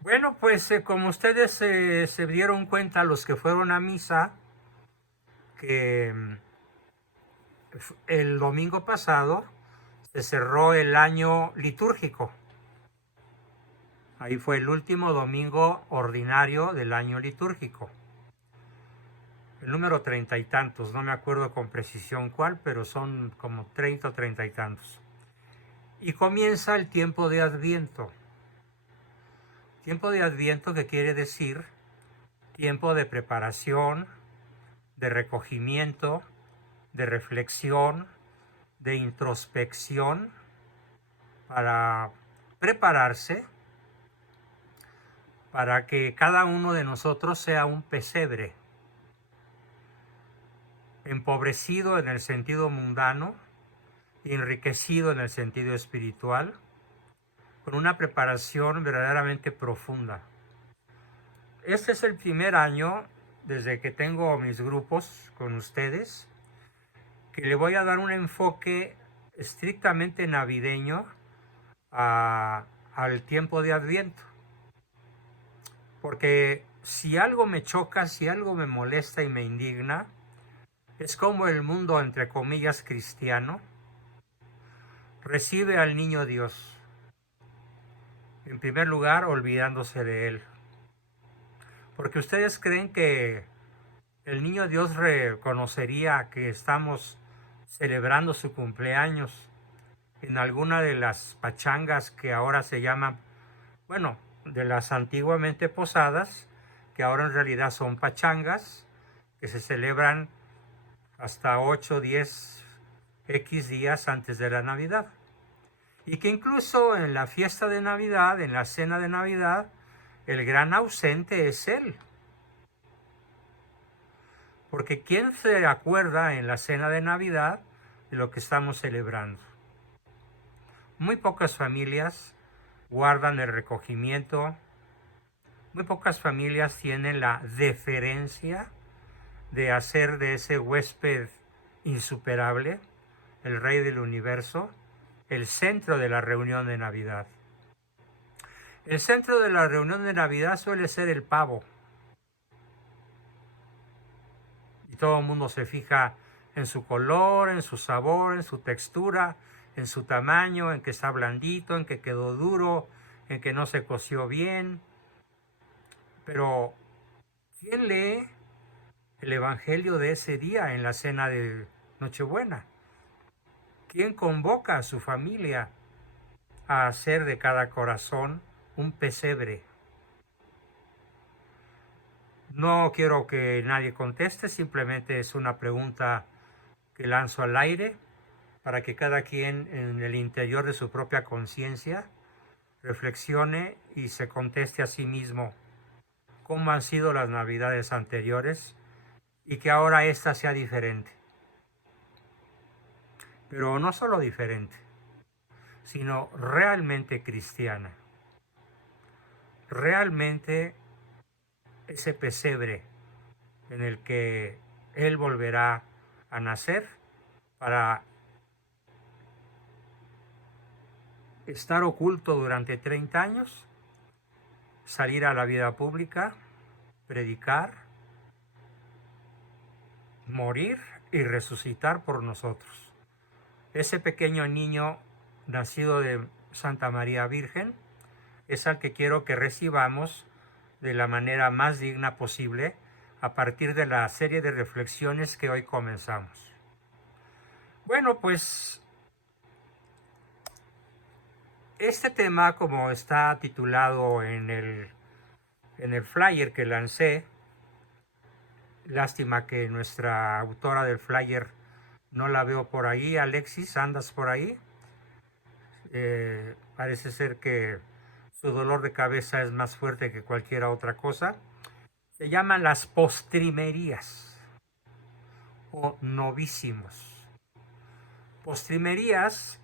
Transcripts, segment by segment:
Bueno, pues como ustedes se dieron cuenta, los que fueron a misa, que el domingo pasado se cerró el año litúrgico. Ahí fue el último domingo ordinario del año litúrgico. El número treinta y tantos, no me acuerdo con precisión cuál, pero son como 30 o 30 y tantos. Y comienza el tiempo de Adviento. Tiempo de Adviento que quiere decir tiempo de preparación, de recogimiento, de reflexión, de introspección para prepararse para que cada uno de nosotros sea un pesebre, empobrecido en el sentido mundano, enriquecido en el sentido espiritual, con una preparación verdaderamente profunda. Este es el primer año desde que tengo mis grupos con ustedes que le voy a dar un enfoque estrictamente navideño al tiempo de Adviento. Porque si algo me choca, si algo me molesta y me indigna, es como el mundo, entre comillas, cristiano, recibe al niño Dios. En primer lugar, olvidándose de él. Porque ustedes creen que el niño Dios reconocería que estamos celebrando su cumpleaños en alguna de las pachangas que ahora se llaman, bueno, de las antiguamente posadas, que ahora en realidad son pachangas, que se celebran hasta 8, 10, X días antes de la Navidad. Y que incluso en la fiesta de Navidad, en la cena de Navidad, el gran ausente es Él. Porque ¿quién se acuerda en la cena de Navidad de lo que estamos celebrando? Muy pocas familias guardan el recogimiento, muy pocas familias tienen la deferencia de hacer de ese huésped insuperable, el rey del universo, el centro de la reunión de Navidad. El centro de la reunión de Navidad suele ser el pavo. Y todo el mundo se fija en su color, en su sabor, en su textura, en su tamaño, en que está blandito, en que quedó duro, en que no se coció bien. Pero, ¿quién lee el Evangelio de ese día en la cena de Nochebuena? ¿Quién convoca a su familia a hacer de cada corazón un pesebre? No quiero que nadie conteste, simplemente es una pregunta que lanzo al aire para que cada quien en el interior de su propia conciencia reflexione y se conteste a sí mismo cómo han sido las navidades anteriores y que ahora esta sea diferente. Pero no solo diferente, sino realmente cristiana. Realmente ese pesebre en el que Él volverá a nacer para estar oculto durante 30 años, salir a la vida pública, predicar, morir y resucitar por nosotros. Ese pequeño niño nacido de Santa María Virgen es al que quiero que recibamos de la manera más digna posible a partir de la serie de reflexiones que hoy comenzamos. Bueno, pues este tema, como está titulado en el flyer que lancé, lástima que nuestra autora del flyer no la veo por ahí. Alexis, ¿andas por ahí? Parece ser que su dolor de cabeza es más fuerte que cualquier otra cosa. Se llaman las postrimerías o novísimos. Postrimerías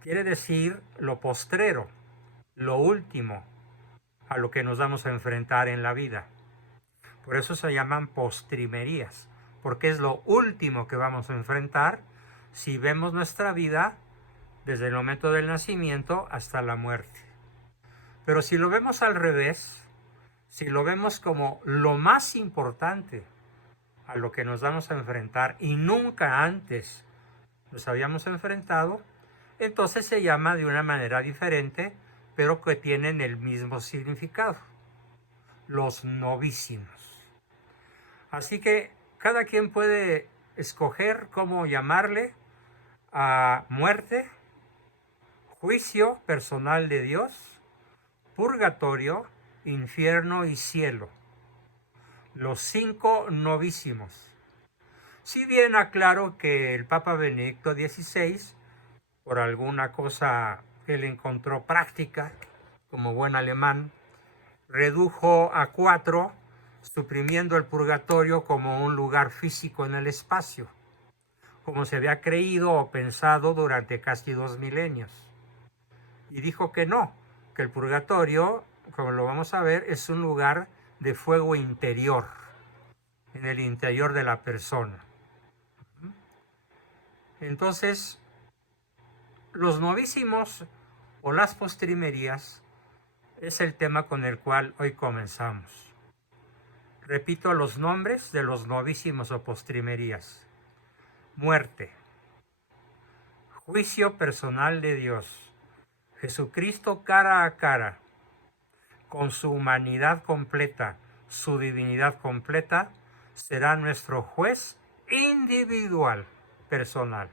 quiere decir lo postrero, lo último a lo que nos vamos a enfrentar en la vida. Por eso se llaman postrimerías, porque es lo último que vamos a enfrentar si vemos nuestra vida desde el momento del nacimiento hasta la muerte. Pero si lo vemos al revés, si lo vemos como lo más importante a lo que nos vamos a enfrentar y nunca antes nos habíamos enfrentado, entonces se llama de una manera diferente, pero que tienen el mismo significado, los novísimos. Así que cada quien puede escoger cómo llamarle a muerte, juicio personal de Dios, purgatorio, infierno y cielo. Los 5 novísimos. Si bien aclaro que el Papa Benedicto XVI, por alguna cosa que le encontró práctica, como buen alemán, redujo a 4, suprimiendo el purgatorio como un lugar físico en el espacio, como se había creído o pensado durante casi 2 milenios. Y dijo que no, que el purgatorio, como lo vamos a ver, es un lugar de fuego interior, en el interior de la persona. Entonces, los novísimos o las postrimerías es el tema con el cual hoy comenzamos. Repito los nombres de los novísimos o postrimerías. Muerte. Juicio personal de Dios. Jesucristo cara a cara, con su humanidad completa, su divinidad completa, será nuestro juez individual, personal.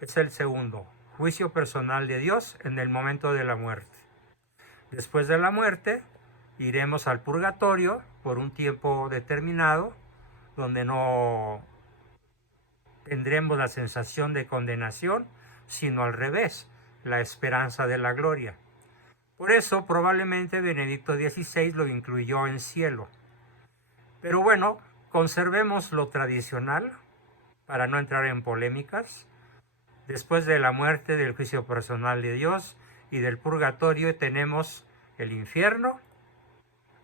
Es el segundo, juicio personal de Dios en el momento de la muerte. Después de la muerte, iremos al purgatorio por un tiempo determinado, donde no tendremos la sensación de condenación, sino al revés, la esperanza de la gloria. Por eso probablemente Benedicto XVI lo incluyó en cielo. Pero bueno, conservemos lo tradicional para no entrar en polémicas. Después de la muerte, del juicio personal de Dios y del purgatorio, tenemos el infierno,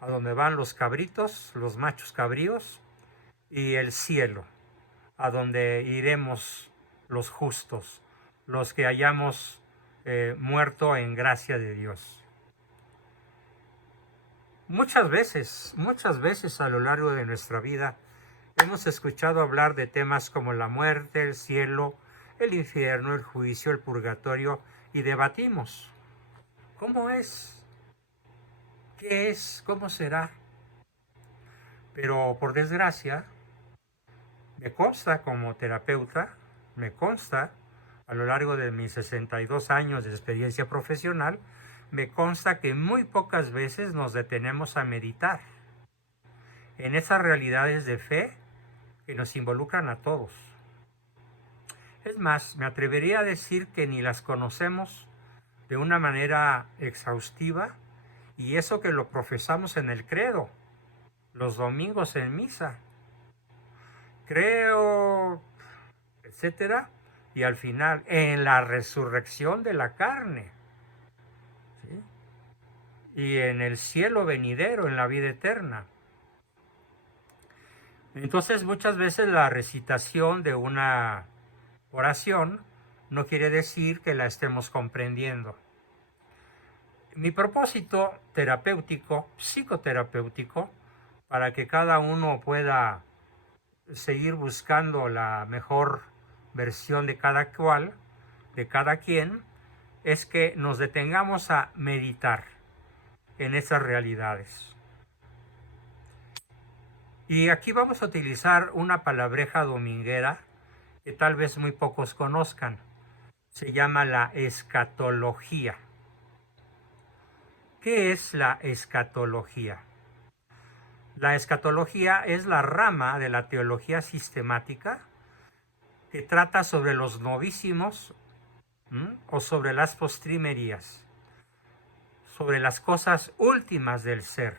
a donde van los cabritos, los machos cabríos, y el cielo, a donde iremos los justos, los que hayamos muerto en gracia de Dios. Muchas veces a lo largo de nuestra vida hemos escuchado hablar de temas como la muerte, el cielo, el infierno, el juicio, el purgatorio, y debatimos. ¿Cómo es? ¿Qué es? ¿Cómo será? Pero por desgracia, me consta como terapeuta, me consta a lo largo de mis 62 años de experiencia profesional, me consta que muy pocas veces nos detenemos a meditar en esas realidades de fe que nos involucran a todos. Es más, me atrevería a decir que ni las conocemos de una manera exhaustiva, y eso que lo profesamos en el credo, los domingos en misa. Creo, etcétera, y al final en la resurrección de la carne, ¿sí? Y en el cielo venidero, en la vida eterna. Entonces muchas veces la recitación de una oración no quiere decir que la estemos comprendiendo. Mi propósito terapéutico, psicoterapéutico, para que cada uno pueda seguir buscando la mejor versión de cada cual, de cada quien, es que nos detengamos a meditar en esas realidades. Y aquí vamos a utilizar una palabreja dominguera que tal vez muy pocos conozcan. Se llama la escatología. ¿Qué es la escatología? La escatología es la rama de la teología sistemática que trata sobre los novísimos o sobre las postrimerías, sobre las cosas últimas del ser,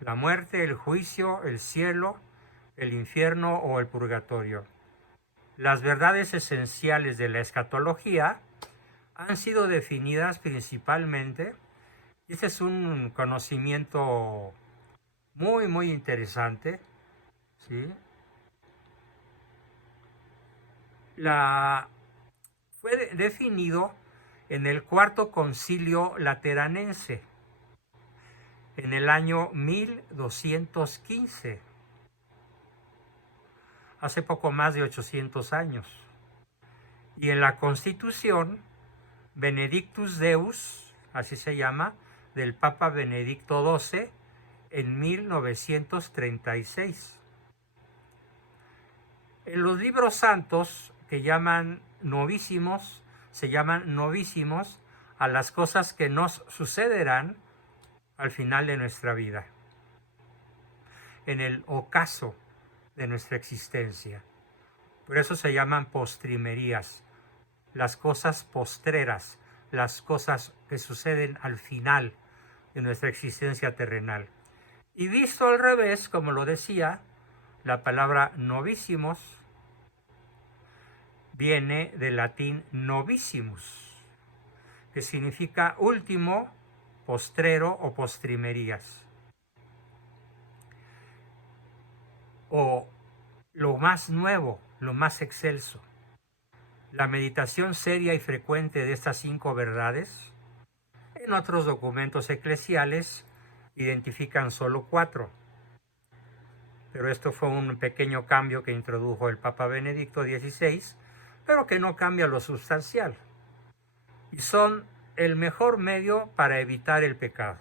la muerte, el juicio, el cielo, el infierno o el purgatorio. Las verdades esenciales de la escatología han sido definidas principalmente, y este es un conocimiento muy interesante, ¿sí? Fue definido en el Cuarto Concilio Lateranense, en el año 1215, hace poco más de 800 años. Y en la Constitución Benedictus Deus, así se llama, del Papa Benedicto XII, en 1936. En los libros santos que llaman novísimos, se llaman novísimos a las cosas que nos sucederán al final de nuestra vida, en el ocaso de nuestra existencia. Por eso se llaman postrimerías, las cosas postreras, las cosas que suceden al final de nuestra existencia terrenal. Y visto al revés, como lo decía, la palabra novísimos viene del latín novissimus, que significa último, postrero o postrimerías, o lo más nuevo, lo más excelso. La meditación seria y frecuente de estas 5 verdades, en otros documentos eclesiales, identifican solo 4. Pero esto fue un pequeño cambio que introdujo el Papa Benedicto XVI, pero que no cambia lo sustancial. Y son el mejor medio para evitar el pecado.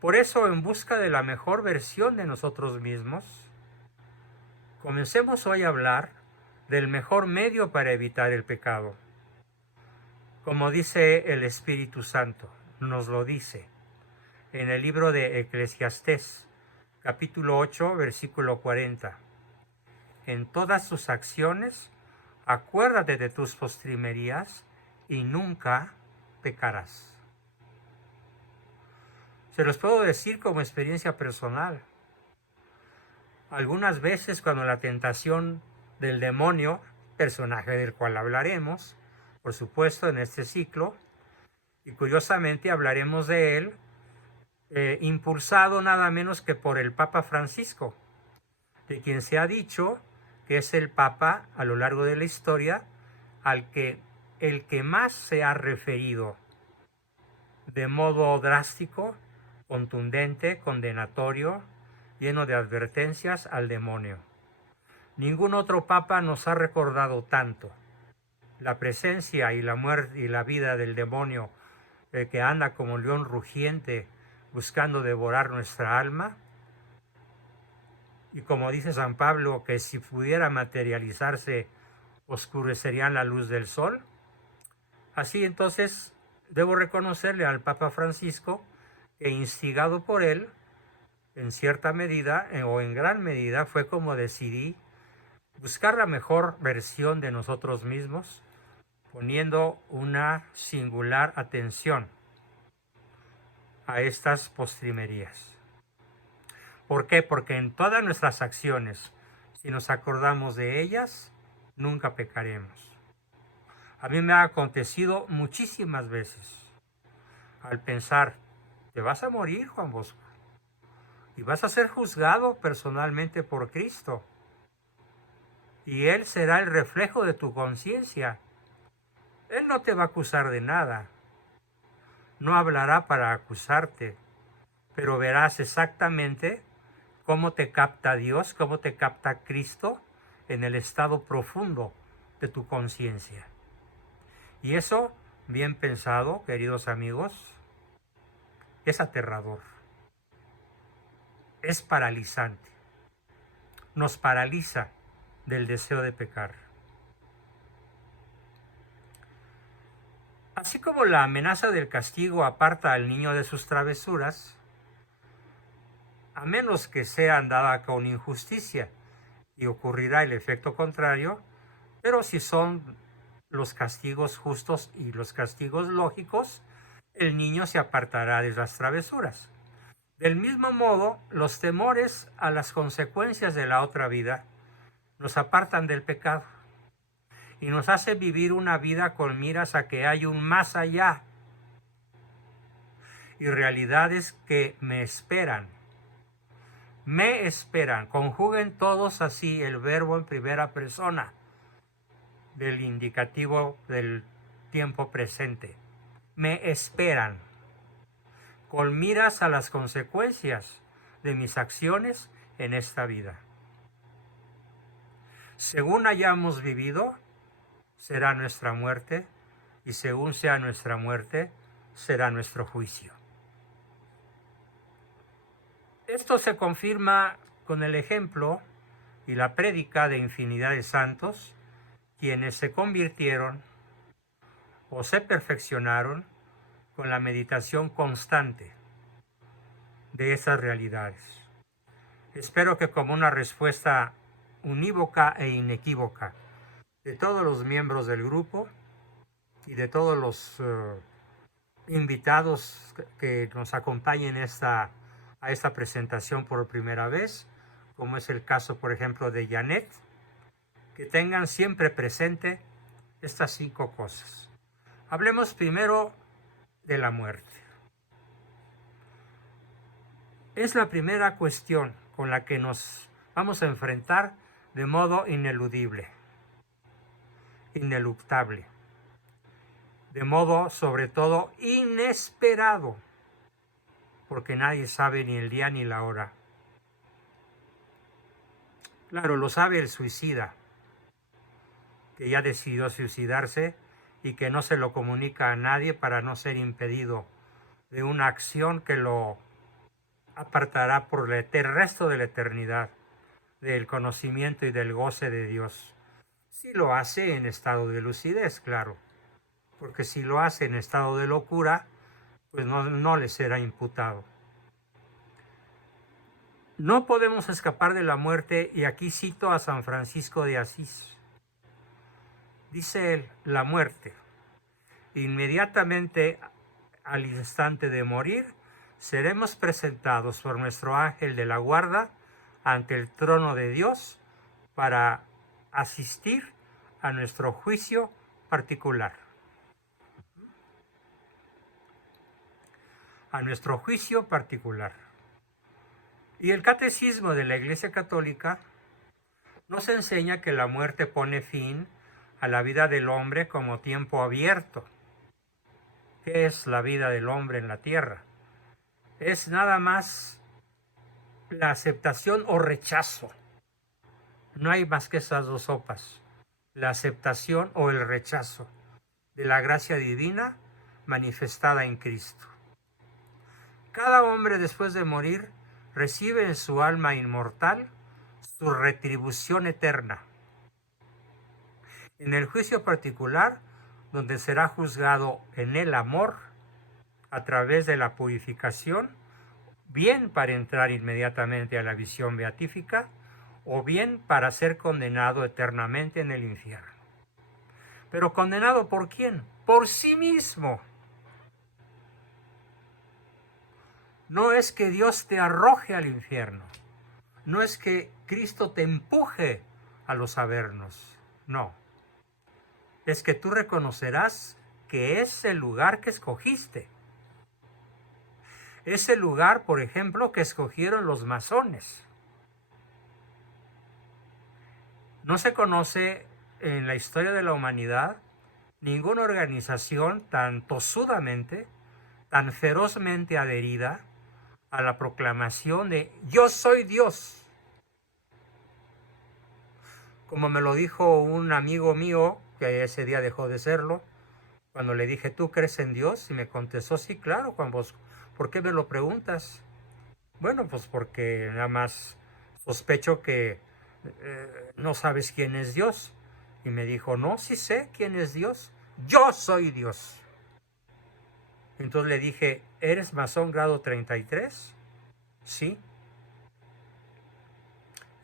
Por eso, en busca de la mejor versión de nosotros mismos, comencemos hoy a hablar del mejor medio para evitar el pecado. Como dice el Espíritu Santo, nos lo dice en el libro de Eclesiastés, capítulo 8, versículo 40. En todas tus acciones, acuérdate de tus postrimerías y nunca pecarás. Se los puedo decir como experiencia personal. Algunas veces cuando la tentación del demonio, personaje del cual hablaremos, por supuesto, en este ciclo, y curiosamente hablaremos de él, impulsado nada menos que por el Papa Francisco, de quien se ha dicho que es el Papa a lo largo de la historia al que el que más se ha referido de modo drástico, contundente, condenatorio, lleno de advertencias al demonio. Ningún otro papa nos ha recordado tanto la presencia y la muerte y la vida del demonio que anda como león rugiente buscando devorar nuestra alma. Y como dice San Pablo, que si pudiera materializarse, oscurecerían la luz del sol. Así entonces, debo reconocerle al Papa Francisco que, instigado por él, en cierta medida o en gran medida, fue como decidí buscar la mejor versión de nosotros mismos, poniendo una singular atención a estas postrimerías. ¿Por qué? Porque en todas nuestras acciones, si nos acordamos de ellas, nunca pecaremos. A mí me ha acontecido muchísimas veces al pensar, te vas a morir, Juan Bosco, y vas a ser juzgado personalmente por Cristo, y Él será el reflejo de tu conciencia. Él no te va a acusar de nada, no hablará para acusarte, pero verás exactamente cómo te capta Dios, cómo te capta Cristo en el estado profundo de tu conciencia. Y eso, bien pensado, queridos amigos, es aterrador, es paralizante, nos paraliza del deseo de pecar. Así como la amenaza del castigo aparta al niño de sus travesuras, a menos que sea dada con injusticia, y ocurrirá el efecto contrario, pero si son los castigos justos y los castigos lógicos, el niño se apartará de las travesuras. Del mismo modo, los temores a las consecuencias de la otra vida nos apartan del pecado y nos hacen vivir una vida con miras a que hay un más allá y realidades que me esperan. Me esperan. Conjuguen todos así el verbo en primera persona del indicativo del tiempo presente. Me esperan, con miras a las consecuencias de mis acciones en esta vida. Según hayamos vivido, será nuestra muerte, y según sea nuestra muerte, será nuestro juicio. Esto se confirma con el ejemplo y la prédica de infinidad de santos, quienes se convirtieron o se perfeccionaron con la meditación constante de esas realidades. Espero que como una respuesta unívoca e inequívoca de todos los miembros del grupo y de todos los invitados que nos acompañen a esta presentación por primera vez, como es el caso, por ejemplo, de Janet, que tengan siempre presente estas 5 cosas. Hablemos primero de la muerte. Es la primera cuestión con la que nos vamos a enfrentar de modo ineludible, ineluctable, de modo sobre todo inesperado, porque nadie sabe ni el día ni la hora. Claro, lo sabe el suicida, que ya decidió suicidarse y que no se lo comunica a nadie para no ser impedido de una acción que lo apartará por el resto de la eternidad del conocimiento y del goce de Dios. Si lo hace en estado de lucidez, claro, porque si lo hace en estado de locura, pues no le será imputado. No podemos escapar de la muerte, y aquí cito a San Francisco de Asís. Dice él, la muerte, inmediatamente al instante de morir, seremos presentados por nuestro ángel de la guarda ante el trono de Dios para asistir a nuestro juicio particular. A nuestro juicio particular. Y el catecismo de la Iglesia Católica nos enseña que la muerte pone fin a la vida del hombre como tiempo abierto. ¿Qué es la vida del hombre en la tierra? Es nada más la aceptación o rechazo. No hay más que esas 2 sopas. La aceptación o el rechazo de la gracia divina manifestada en Cristo. Cada hombre después de morir recibe en su alma inmortal su retribución eterna. En el juicio particular, donde será juzgado en el amor, a través de la purificación, bien para entrar inmediatamente a la visión beatífica, o bien para ser condenado eternamente en el infierno. ¿Pero condenado por quién? Por sí mismo. No es que Dios te arroje al infierno. No es que Cristo te empuje a los avernos. No. Es que tú reconocerás que es el lugar que escogiste. Es el lugar, por ejemplo, que escogieron los masones. No se conoce en la historia de la humanidad ninguna organización tan tosudamente, tan ferozmente adherida a la proclamación de yo soy Dios. Como me lo dijo un amigo mío, que ese día dejó de serlo, cuando le dije, ¿tú crees en Dios? Y me contestó, sí, claro, Juan Bosco. ¿Por qué me lo preguntas? Bueno, pues porque nada más sospecho que no sabes quién es Dios. Y me dijo, no, sí sé quién es Dios. Yo soy Dios. Entonces le dije, ¿eres masón grado 33? Sí.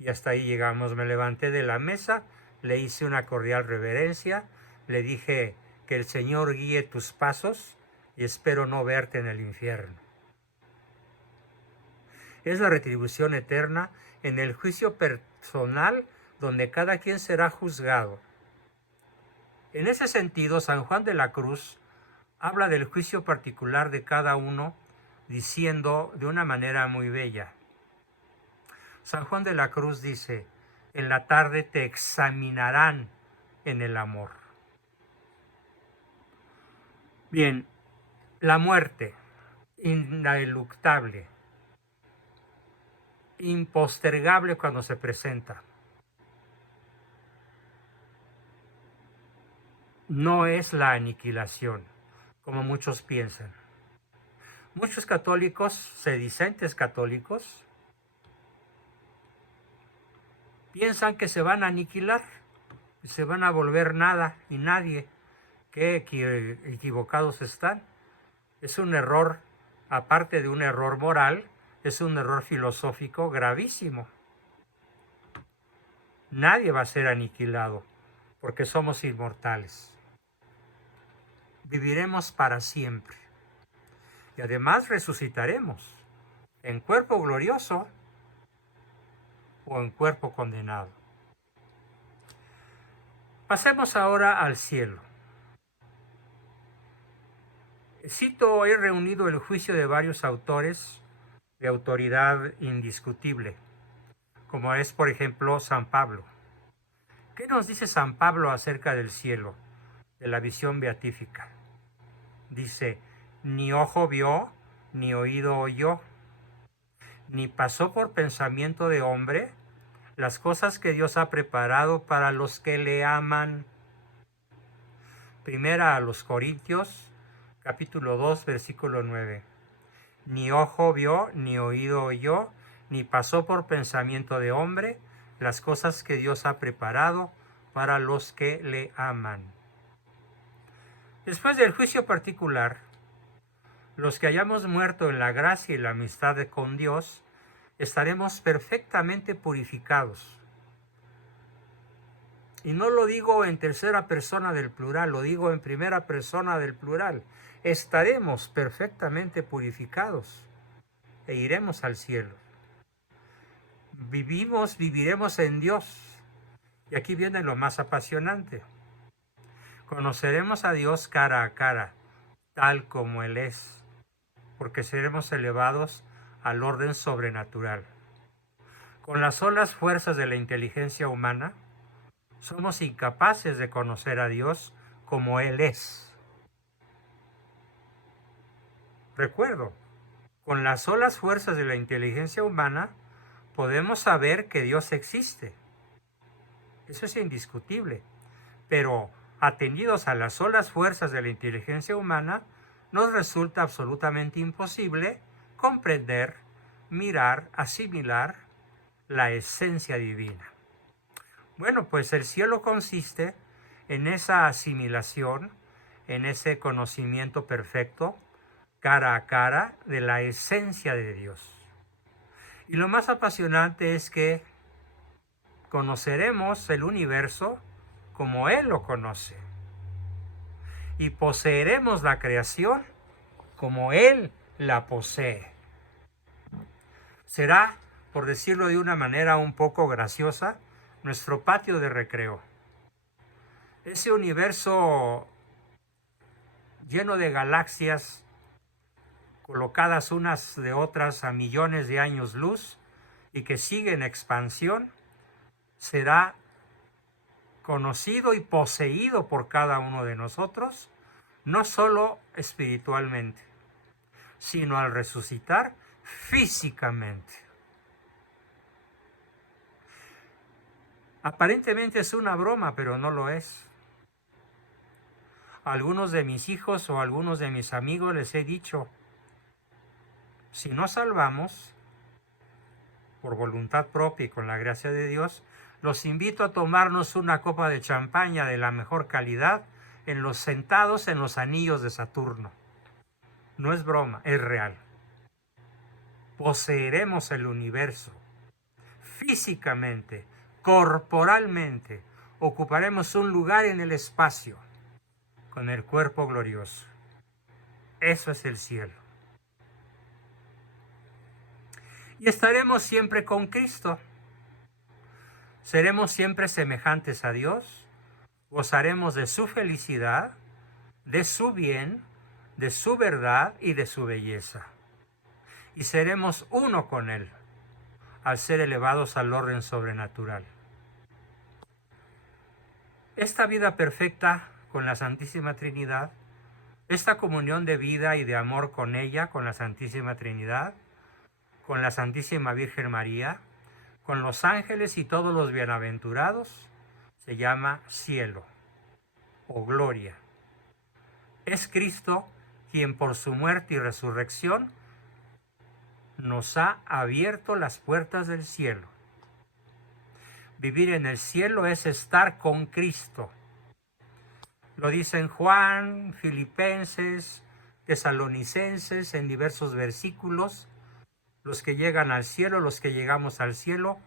Y hasta ahí llegamos. Me levanté de la mesa, le hice una cordial reverencia, le dije que el Señor guíe tus pasos y espero no verte en el infierno. Es la retribución eterna en el juicio personal donde cada quien será juzgado. En ese sentido, San Juan de la Cruz habla del juicio particular de cada uno diciendo de una manera muy bella. San Juan de la Cruz dice, en la tarde te examinarán en el amor. Bien, la muerte, ineluctable, impostergable cuando se presenta, no es la aniquilación, como muchos piensan. Muchos católicos, sedicentes católicos, piensan que se van a aniquilar, se van a volver nada y nadie. Qué equivocados están. Es un error, aparte de un error moral, es un error filosófico gravísimo. Nadie va a ser aniquilado porque somos inmortales. Viviremos para siempre y además resucitaremos en cuerpo glorioso o en cuerpo condenado. Pasemos ahora al cielo. Cito, he reunido el juicio de varios autores de autoridad indiscutible, como es, por ejemplo, San Pablo. ¿Qué nos dice San Pablo acerca del cielo, de la visión beatífica? Dice, ni ojo vio, ni oído oyó, ni pasó por pensamiento de hombre las cosas que Dios ha preparado para los que le aman. Primera a los Corintios, capítulo 2, versículo 9. Ni ojo vio, ni oído oyó, ni pasó por pensamiento de hombre las cosas que Dios ha preparado para los que le aman. Después del juicio particular, los que hayamos muerto en la gracia y la amistad con Dios, estaremos perfectamente purificados. Y no lo digo en tercera persona del plural, lo digo en primera persona del plural. Estaremos perfectamente purificados e iremos al cielo. Viviremos en Dios. Y aquí viene lo más apasionante. Conoceremos a Dios cara a cara, tal como Él es, porque seremos elevados al orden sobrenatural. Con las solas fuerzas de la inteligencia humana, somos incapaces de conocer a Dios como Él es. Recuerdo, con las solas fuerzas de la inteligencia humana, podemos saber que Dios existe. Eso es indiscutible. Pero, atendidos a las solas fuerzas de la inteligencia humana, nos resulta absolutamente imposible comprender, mirar, asimilar la esencia divina. Bueno, pues el cielo consiste en esa asimilación, en ese conocimiento perfecto, cara a cara, de la esencia de Dios. Y lo más apasionante es que conoceremos el universo como Él lo conoce. Y poseeremos la creación como Él la posee. Será, por decirlo de una manera un poco graciosa, nuestro patio de recreo. Ese universo lleno de galaxias colocadas unas de otras a millones de años luz y que sigue en expansión, será conocido y poseído por cada uno de nosotros, no solo espiritualmente, sino al resucitar físicamente. Aparentemente es una broma, pero no lo es. A algunos de mis hijos o a algunos de mis amigos les he dicho, si nos salvamos, por voluntad propia y con la gracia de Dios, los invito a tomarnos una copa de champaña de la mejor calidad sentados en los anillos de Saturno. No es broma, es real. Poseeremos el universo. Físicamente, corporalmente, ocuparemos un lugar en el espacio con el cuerpo glorioso. Eso es el cielo. Y estaremos siempre con Cristo. Seremos siempre semejantes a Dios, gozaremos de su felicidad, de su bien, de su verdad y de su belleza. Y seremos uno con Él, al ser elevados al orden sobrenatural. Esta vida perfecta con la Santísima Trinidad esta comunión de vida y de amor con ella, con la Santísima Trinidad, con la Santísima Virgen María, con los ángeles y todos los bienaventurados, se llama cielo o gloria. Es Cristo quien por su muerte y resurrección nos ha abierto las puertas del cielo. Vivir en el cielo es estar con Cristo. Lo dicen Juan, Filipenses, Tesalonicenses en diversos versículos. Los que llegan al cielo, los que llegamos al cielo,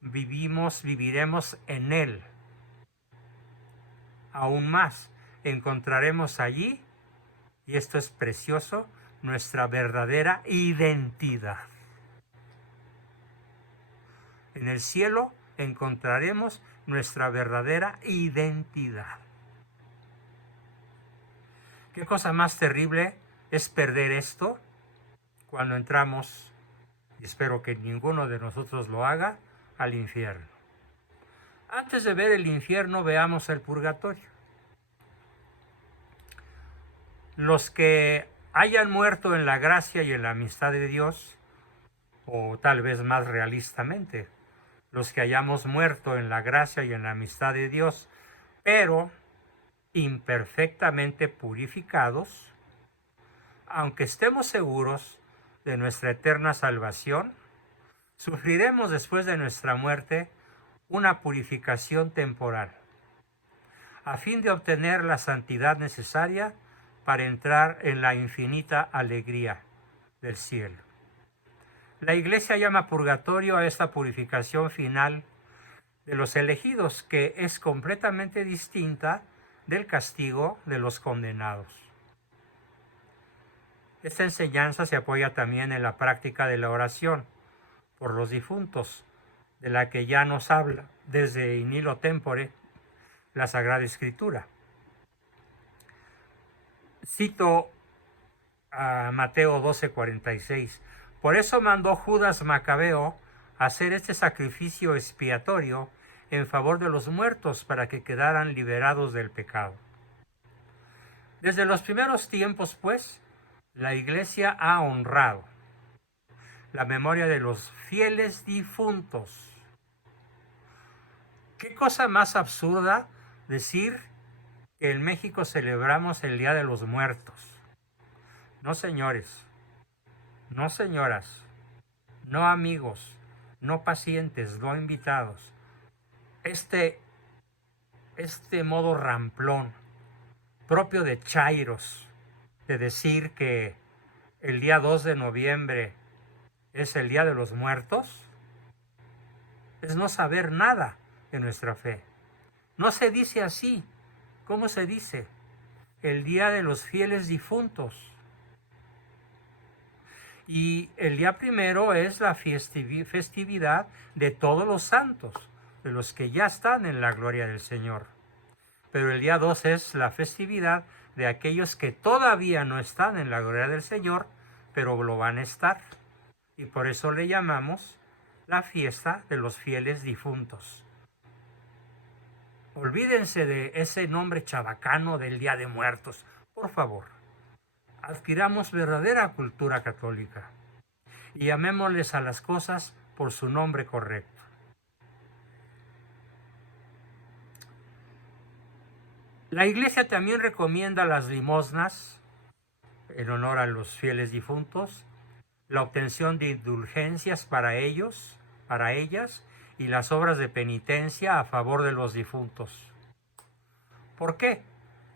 viviremos en Él. Aún más, encontraremos allí, y esto es precioso, nuestra verdadera identidad. En el cielo encontraremos nuestra verdadera identidad. ¿Qué cosa más terrible es perder esto cuando entramos, y espero que ninguno de nosotros lo haga, al infierno? Antes de ver el infierno, veamos el purgatorio. Los que hayan muerto en la gracia y en la amistad de Dios, o tal vez más realistamente, los que hayamos muerto en la gracia y en la amistad de Dios, pero imperfectamente purificados, aunque estemos seguros de nuestra eterna salvación, sufriremos después de nuestra muerte una purificación temporal, a fin de obtener la santidad necesaria para entrar en la infinita alegría del cielo. La Iglesia llama purgatorio a esta purificación final de los elegidos, que es completamente distinta del castigo de los condenados. Esta enseñanza se apoya también en la práctica de la oración por los difuntos, de la que ya nos habla desde in illo tempore la Sagrada Escritura. Cito a Mateo 12:46. Por eso mandó Judas Macabeo hacer este sacrificio expiatorio en favor de los muertos, para que quedaran liberados del pecado. Desde los primeros tiempos, pues, la Iglesia ha honrado la memoria de los fieles difuntos. ¿Qué cosa más absurda decir que en México celebramos el Día de los Muertos? No, señores, no, señoras, no, amigos, no, pacientes, no, invitados. Este modo ramplón, propio de chairos, de decir que el día 2 de noviembre es el Día de los Muertos, es no saber nada de nuestra fe. No se dice así. ¿Cómo se dice? El Día de los Fieles Difuntos. Y el día primero es la festividad de todos los santos, de los que ya están en la gloria del Señor. Pero el día 2 es la festividad de aquellos que todavía no están en la gloria del Señor, pero lo van a estar. Y por eso le llamamos la fiesta de los fieles difuntos. Olvídense de ese nombre chabacano del Día de Muertos, por favor. Adquiramos verdadera cultura católica y llamémosles a las cosas por su nombre correcto. La Iglesia también recomienda las limosnas en honor a los fieles difuntos, la obtención de indulgencias para ellos, para ellas, y las obras de penitencia a favor de los difuntos. ¿Por qué?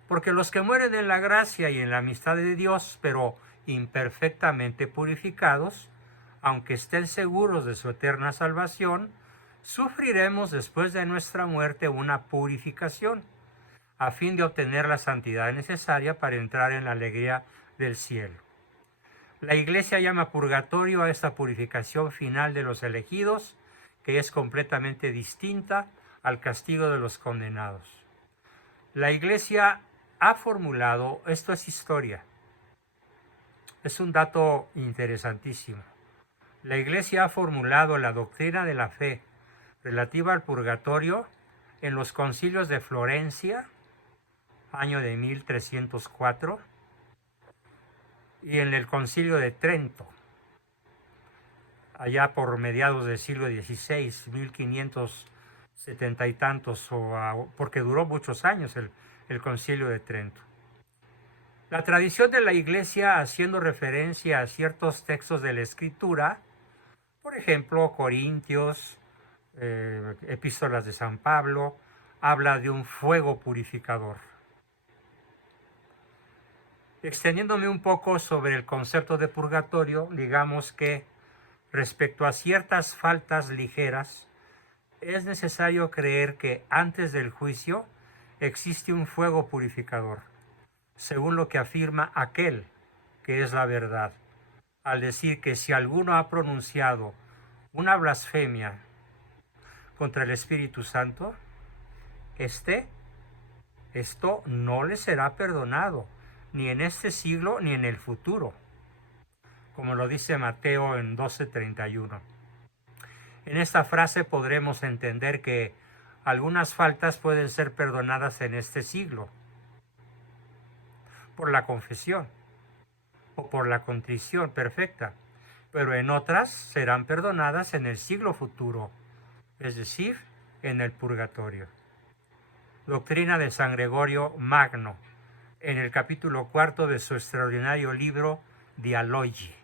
Porque los que mueren en la gracia y en la amistad de Dios, pero imperfectamente purificados, aunque estén seguros de su eterna salvación, sufriremos después de nuestra muerte una purificación, a fin de obtener la santidad necesaria para entrar en la alegría del cielo. La Iglesia llama purgatorio a esta purificación final de los elegidos, que es completamente distinta al castigo de los condenados. La Iglesia ha formulado, esto es historia, es un dato interesantísimo. La Iglesia ha formulado la doctrina de la fe relativa al purgatorio en los concilios de Florencia, año de 1304, y en el Concilio de Trento, allá por mediados del siglo XVI, 1570 y tantos, porque duró muchos años el Concilio de Trento. La tradición de la Iglesia, haciendo referencia a ciertos textos de la Escritura, por ejemplo, Corintios, epístolas de San Pablo, habla de un fuego purificador. Extendiéndome un poco sobre el concepto de purgatorio, digamos que respecto a ciertas faltas ligeras, es necesario creer que antes del juicio existe un fuego purificador, según lo que afirma aquel que es la verdad, al decir que si alguno ha pronunciado una blasfemia contra el Espíritu Santo, esto no le será perdonado, ni en este siglo ni en el futuro, como lo dice Mateo en 12:31. En esta frase podremos entender que algunas faltas pueden ser perdonadas en este siglo, por la confesión o por la contrición perfecta, pero en otras serán perdonadas en el siglo futuro, es decir, en el purgatorio. Doctrina de San Gregorio Magno, en el capítulo 4 de su extraordinario libro Dialogi,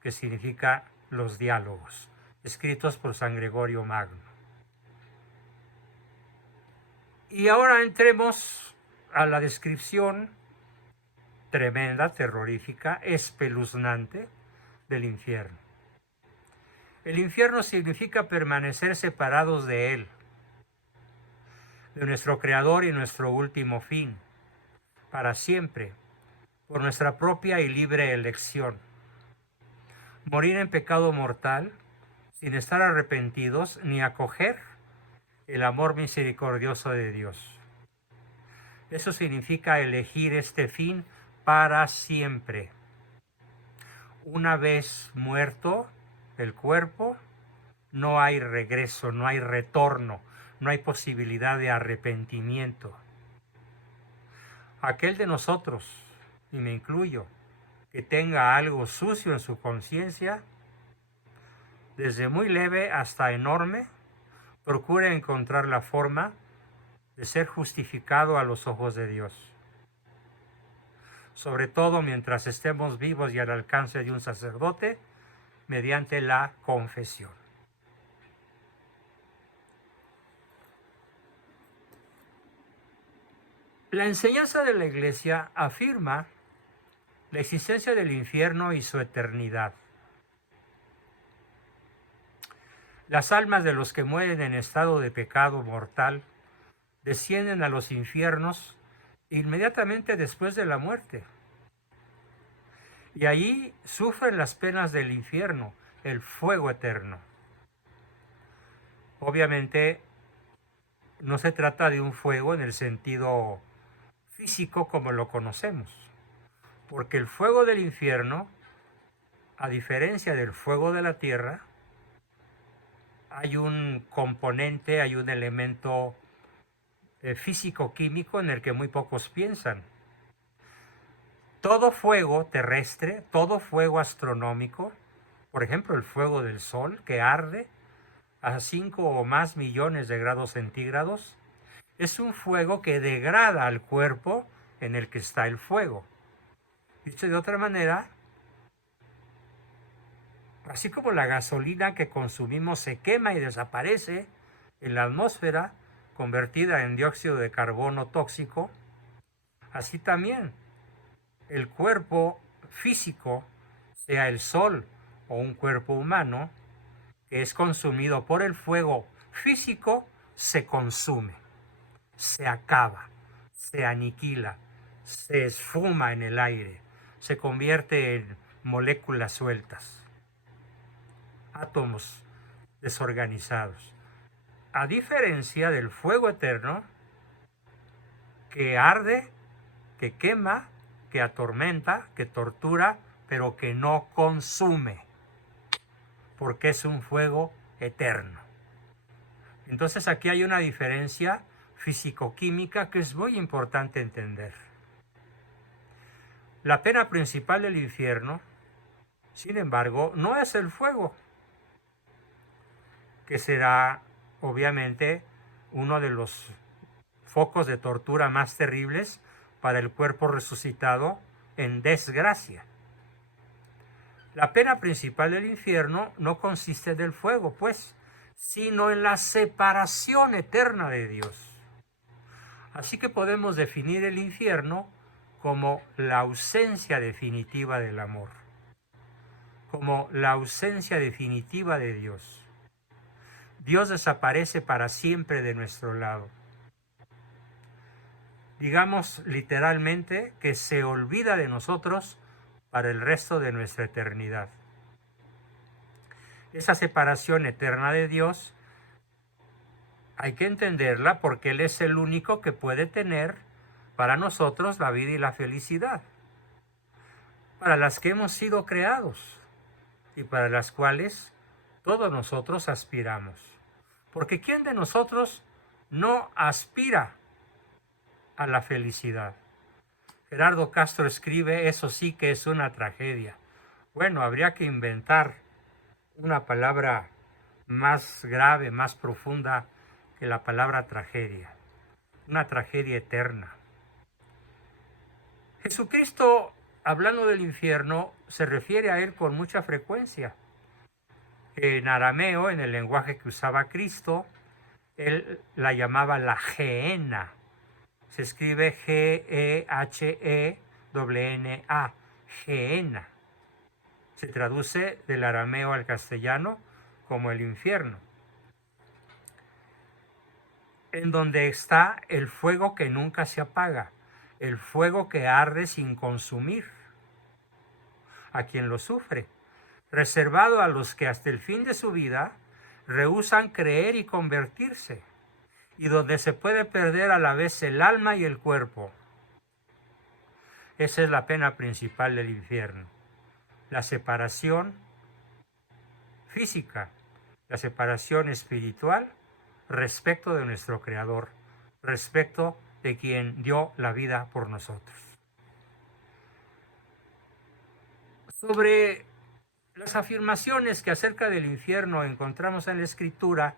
que significa los diálogos, escritos por San Gregorio Magno. Y ahora entremos a la descripción tremenda, terrorífica, espeluznante del infierno. El infierno significa permanecer separados de Él, de nuestro Creador y nuestro último fin, para siempre, por nuestra propia y libre elección. Morir en pecado mortal, sin estar arrepentidos ni acoger el amor misericordioso de Dios. Eso significa elegir este fin para siempre. Una vez muerto el cuerpo, no hay regreso, no hay retorno, no hay posibilidad de arrepentimiento. Aquel de nosotros, y me incluyo, que tenga algo sucio en su conciencia, desde muy leve hasta enorme, procure encontrar la forma de ser justificado a los ojos de Dios. Sobre todo mientras estemos vivos y al alcance de un sacerdote, mediante la confesión. La enseñanza de la Iglesia afirma la existencia del infierno y su eternidad. Las almas de los que mueren en estado de pecado mortal descienden a los infiernos inmediatamente después de la muerte. Y allí sufren las penas del infierno, el fuego eterno. Obviamente no se trata de un fuego en el sentido físico como lo conocemos, porque el fuego del infierno, a diferencia del fuego de la tierra, hay un componente, hay un elemento físico-químico en el que muy pocos piensan. Todo fuego terrestre, todo fuego astronómico, por ejemplo el fuego del sol que arde a 5 o más millones de grados centígrados, es un fuego que degrada al cuerpo en el que está el fuego. Dicho de otra manera, así como la gasolina que consumimos se quema y desaparece en la atmósfera, convertida en dióxido de carbono tóxico, así también el cuerpo físico, sea el sol o un cuerpo humano, que es consumido por el fuego físico, se consume, se acaba, se aniquila, se esfuma en el aire, se convierte en moléculas sueltas, átomos desorganizados. A diferencia del fuego eterno, que arde, que quema, que atormenta, que tortura, pero que no consume, porque es un fuego eterno. Entonces aquí hay una diferencia físico-química que es muy importante entender. La pena principal del infierno, sin embargo, no es el fuego, que será obviamente uno de los focos de tortura más terribles para el cuerpo resucitado en desgracia. La pena principal del infierno no consiste del fuego, pues, sino en la separación eterna de Dios. Así que podemos definir el infierno como la ausencia definitiva del amor, como la ausencia definitiva de Dios. Dios desaparece para siempre de nuestro lado. Digamos literalmente que se olvida de nosotros para el resto de nuestra eternidad. Esa separación eterna de Dios hay que entenderla porque Él es el único que puede tener para nosotros la vida y la felicidad, para las que hemos sido creados y para las cuales todos nosotros aspiramos. Porque ¿quién de nosotros no aspira a la felicidad? Gerardo Castro escribe, eso sí que es una tragedia. Bueno, habría que inventar una palabra más grave, más profunda que la palabra tragedia. Una tragedia eterna. Jesucristo, hablando del infierno, se refiere a él con mucha frecuencia. En arameo, en el lenguaje que usaba Cristo, él la llamaba la Gehenna. Se escribe G-E-H-E-N-A, Gehenna. Se traduce del arameo al castellano como el infierno, en donde está el fuego que nunca se apaga, el fuego que arde sin consumir a quien lo sufre, reservado a los que hasta el fin de su vida rehúsan creer y convertirse, y donde se puede perder a la vez el alma y el cuerpo. Esa es la pena principal del infierno, la separación física, la separación espiritual respecto de nuestro Creador, respecto de quien dio la vida por nosotros. Sobre las afirmaciones que acerca del infierno encontramos en la Escritura,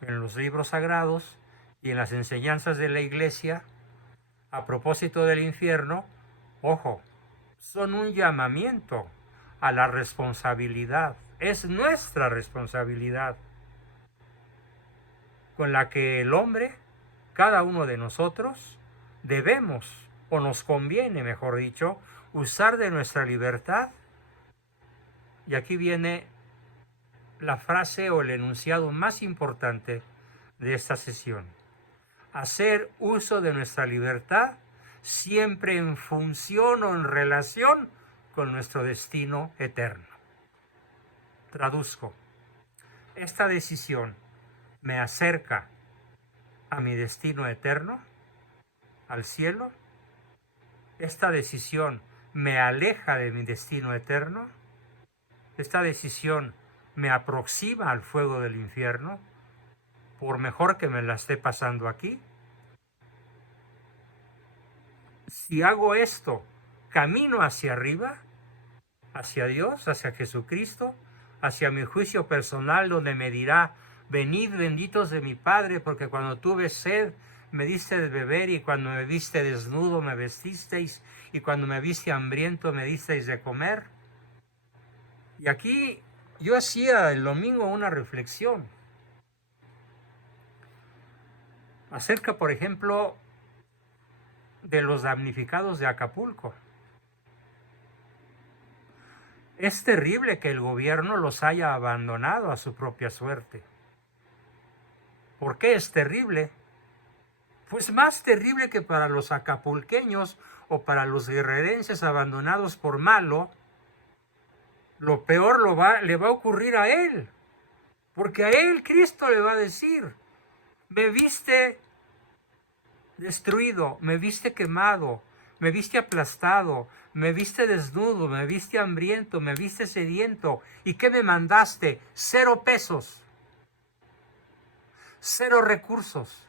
en los libros sagrados y en las enseñanzas de la Iglesia, a propósito del infierno, ojo, son un llamamiento a la responsabilidad. Es nuestra responsabilidad con la que el hombre, cada uno de nosotros, debemos, o nos conviene, mejor dicho, usar de nuestra libertad. Y aquí viene la frase o el enunciado más importante de esta sesión. Hacer uso de nuestra libertad siempre en función o en relación con nuestro destino eterno. Traduzco. Esta decisión me acerca a mi destino eterno, al cielo. Esta decisión me aleja de mi destino eterno. Esta decisión me aproxima al fuego del infierno, por mejor que me la esté pasando aquí. Si hago esto, camino hacia arriba, hacia Dios, hacia Jesucristo, hacia mi juicio personal, donde me dirá: venid benditos de mi Padre, porque cuando tuve sed me diste de beber, y cuando me viste desnudo me vestisteis, y cuando me viste hambriento me disteis de comer. Y aquí yo hacía el domingo una reflexión acerca, por ejemplo, de los damnificados de Acapulco. Es terrible que el gobierno los haya abandonado a su propia suerte. ¿Por qué es terrible? Pues más terrible que para los acapulqueños o para los guerrerenses abandonados por Malo, lo peor le va a ocurrir a él. Porque a él Cristo le va a decir: me viste destruido, me viste quemado, me viste aplastado, me viste desnudo, me viste hambriento, me viste sediento. ¿Y qué me mandaste? 0 pesos, 0 recursos,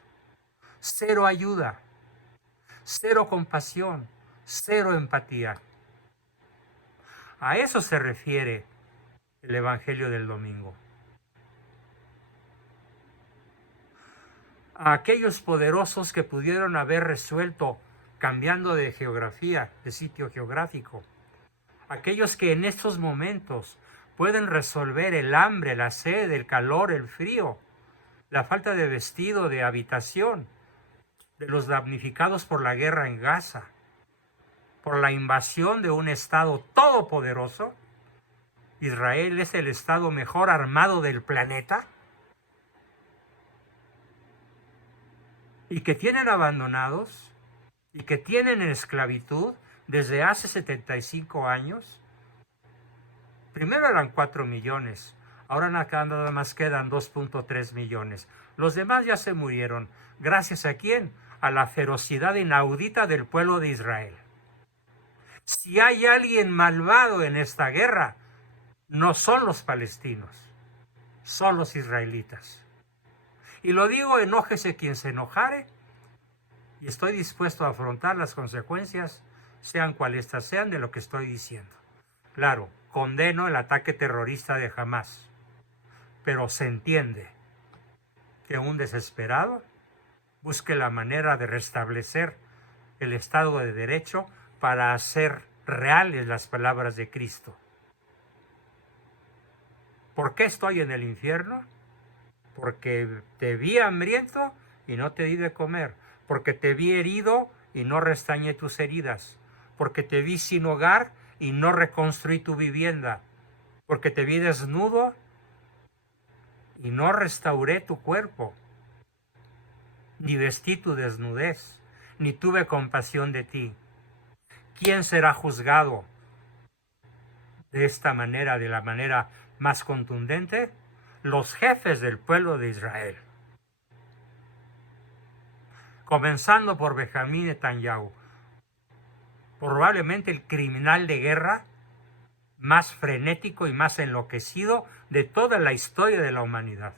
0 ayuda, 0 compasión, cero empatía. A eso se refiere el Evangelio del domingo. A aquellos poderosos que pudieron haber resuelto cambiando de geografía, de sitio geográfico. Aquellos que en estos momentos pueden resolver el hambre, la sed, el calor, el frío, la falta de vestido, de habitación, de los damnificados por la guerra en Gaza, por la invasión de un Estado todopoderoso. Israel es el Estado mejor armado del planeta y que tienen abandonados y que tienen en esclavitud desde hace 75 años. Primero eran 4 millones, ahora nada más quedan 2.3 millones. Los demás ya se murieron. ¿Gracias a quién? A la ferocidad inaudita del pueblo de Israel. Si hay alguien malvado en esta guerra, no son los palestinos, son los israelitas. Y lo digo, enójese quien se enojare, y estoy dispuesto a afrontar las consecuencias, sean cuales estas sean, de lo que estoy diciendo. Claro, condeno el ataque terrorista de Hamás, pero se entiende que un desesperado busque la manera de restablecer el Estado de Derecho para hacer reales las palabras de Cristo. ¿Por qué estoy en el infierno? Porque te vi hambriento y no te di de comer, porque te vi herido y no restañé tus heridas, porque te vi sin hogar y no reconstruí tu vivienda, porque te vi desnudo y no restauré tu cuerpo, ni vestí tu desnudez, ni tuve compasión de ti. ¿Quién será juzgado de esta manera, de la manera más contundente? Los jefes del pueblo de Israel, comenzando por Benjamín Netanyahu, probablemente el criminal de guerra más frenético y más enloquecido de toda la historia de la humanidad.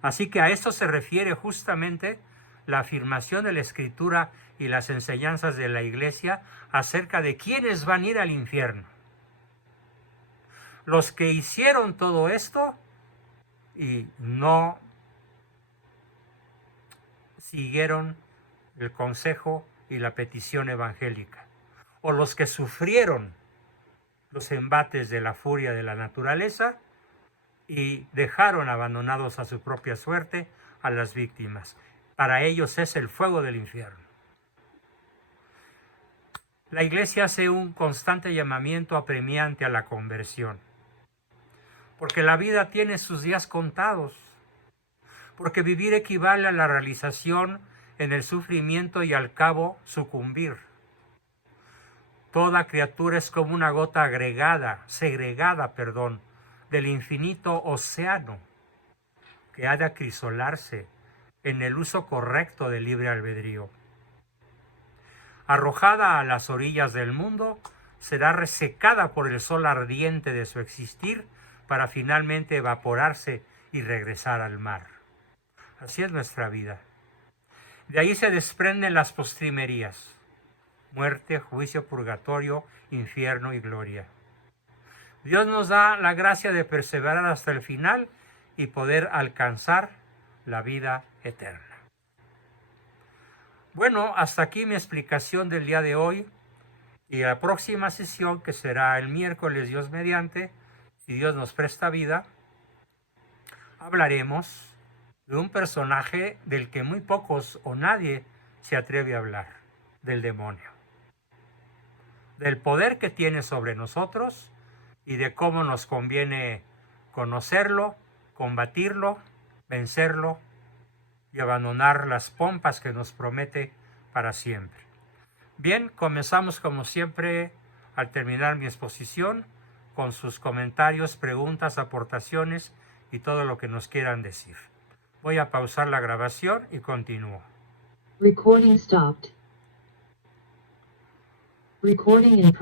Así que a esto se refiere justamente la afirmación de la Escritura y las enseñanzas de la Iglesia acerca de quiénes van a ir al infierno. Los que hicieron todo esto y no siguieron el consejo y la petición evangélica, o los que sufrieron los embates de la furia de la naturaleza y dejaron abandonados a su propia suerte a las víctimas. Para ellos es el fuego del infierno. La Iglesia hace un constante llamamiento apremiante a la conversión, porque la vida tiene sus días contados, porque vivir equivale a la realización en el sufrimiento y al cabo sucumbir. Toda criatura es como una gota segregada, del infinito océano que ha de acrisolarse en el uso correcto del libre albedrío. Arrojada a las orillas del mundo, será resecada por el sol ardiente de su existir para finalmente evaporarse y regresar al mar. Así es nuestra vida. De ahí se desprenden las postrimerías: muerte, juicio, purgatorio, infierno y gloria. Dios nos da la gracia de perseverar hasta el final y poder alcanzar la vida eterna. Bueno, hasta aquí mi explicación del día de hoy, y la próxima sesión, que será el miércoles, Dios mediante, si Dios nos presta vida, hablaremos de un personaje del que muy pocos o nadie se atreve a hablar, del demonio, del poder que tiene sobre nosotros y de cómo nos conviene conocerlo, combatirlo, vencerlo y abandonar las pompas que nos promete para siempre. Bien, comenzamos como siempre al terminar mi exposición con sus comentarios, preguntas, aportaciones y todo lo que nos quieran decir. Voy a pausar la grabación y continúo. Recording stopped. Recording in